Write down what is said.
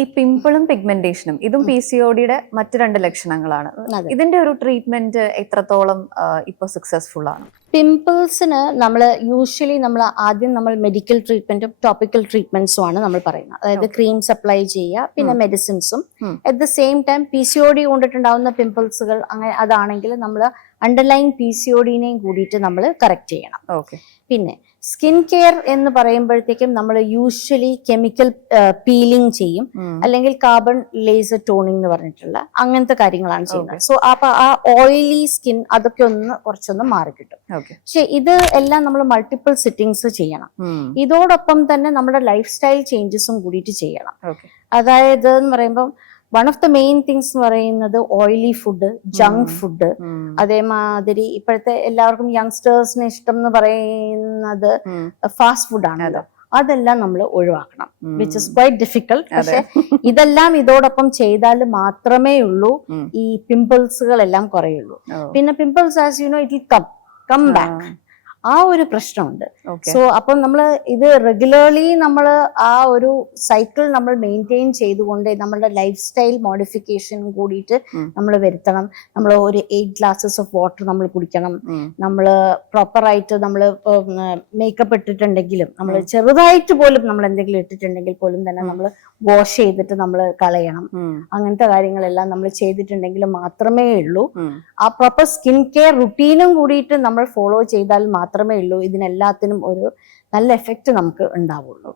ഈ പിമ്പിളും പിഗ്മെന്റേഷനും ഇതും PCOD-യുടെ മറ്റു 2 ലക്ഷണങ്ങളാണ്. ഇതിന്റെ ഒരു ട്രീറ്റ്മെന്റ് എത്രത്തോളം ഇപ്പൊ സക്സസ്ഫുൾ ആണ്? പിമ്പിൾസിന് നമ്മൾ യൂഷ്വലി ആദ്യം മെഡിക്കൽ ട്രീറ്റ്മെന്റും ടോപ്പിക്കൽ ട്രീറ്റ്മെന്റ്സും ആണ് നമ്മൾ പറയുന്നത്. അതായത് ക്രീംസ് അപ്ലൈ ചെയ്യുക, പിന്നെ മെഡിസിൻസും. At the same time PCOD കൊണ്ടിട്ടുണ്ടാവുന്ന പിമ്പിൾസുകൾ അങ്ങനെ അതാണെങ്കിൽ നമ്മൾ അണ്ടർലൈൻ PCOD-നെയും കൂടിയിട്ട് നമ്മൾ കറക്റ്റ് ചെയ്യണം. പിന്നെ സ്കിൻ കെയർ എന്ന് പറയുമ്പോഴത്തേക്കും നമ്മൾ യൂഷ്വലി കെമിക്കൽ പീലിംഗ് ചെയ്യും, അല്ലെങ്കിൽ കാർബൺ ലേസർ ടോണിംഗ് എന്ന് പറഞ്ഞിട്ടുള്ള അങ്ങനത്തെ കാര്യങ്ങളാണ് ചെയ്യുന്നത്. സോ അപ്പൊ ആ ഓയിലി സ്കിൻ അതൊക്കെ കുറച്ചൊന്ന് മാറി കിട്ടും. പക്ഷെ ഇത് എല്ലാം നമ്മൾ മൾട്ടിപ്പിൾ സിറ്റിംഗ്സ് ചെയ്യണം. ഇതോടൊപ്പം തന്നെ നമ്മുടെ ലൈഫ് സ്റ്റൈൽ ചേഞ്ചസും കൂടിയിട്ട് ചെയ്യണം. അതായത് എന്ന് പറയുമ്പോൾ one of the main things എന്ന് പറയുന്നത് ഓയിലി ഫുഡ്, ജങ്ക് ഫുഡ്. അതേമാതിരി ഇപ്പോഴത്തെ എല്ലാവർക്കും യങ്സ്റ്റേഴ്സിന് ഇഷ്ടം എന്ന് പറയുന്നത് ഫാസ്റ്റ് ഫുഡ് ആണല്ലോ. അതെല്ലാം നമ്മൾ ഒഴിവാക്കണം, വിച്ച് ഇസ് ക്വൈറ്റ് ഡിഫിക്കൽട്ട്. പക്ഷെ ഇതെല്ലാം ഇതോടൊപ്പം ചെയ്താൽ മാത്രമേ ഉള്ളൂ ഈ പിമ്പിൾസുകളെല്ലാം കുറയുള്ളൂ. പിന്നെ pimples as you know it will come back. ആ ഒരു പ്രശ്നമുണ്ട്. സോ അപ്പം നമ്മൾ ഇത് റെഗുലർലി നമ്മൾ ആ ഒരു സൈക്കിൾ നമ്മൾ മെയിൻറ്റെയിൻ ചെയ്തുകൊണ്ട് നമ്മളുടെ ലൈഫ് സ്റ്റൈൽ മോഡിഫിക്കേഷൻ കൂടിയിട്ട് നമ്മൾ വരുത്തണം. നമ്മൾ ഒരു 8 glasses ഓഫ് വാട്ടർ നമ്മൾ കുടിക്കണം. നമ്മൾ പ്രോപ്പറായിട്ട് നമ്മൾ മേക്കപ്പ് ഇട്ടിട്ടുണ്ടെങ്കിലും നമ്മൾ ചെറുതായിട്ട് പോലും നമ്മൾ എന്തെങ്കിലും ഇട്ടിട്ടുണ്ടെങ്കിൽ പോലും തന്നെ നമ്മൾ വാഷ് ചെയ്തിട്ട് നമ്മൾ കളയണം. അങ്ങനത്തെ കാര്യങ്ങളെല്ലാം നമ്മൾ ചെയ്തിട്ടുണ്ടെങ്കിൽ മാത്രമേ ഉള്ളൂ ആ പ്രോപ്പർ സ്കിൻ കെയർ റുട്ടീനും കൂടിയിട്ട് നമ്മൾ ഫോളോ ചെയ്താൽ മാത്രമേ ഉള്ളൂ ഇതിനെല്ലാത്തിനും ഒരു നല്ല എഫക്റ്റ് നമുക്ക് ഉണ്ടാവുള്ളൂ.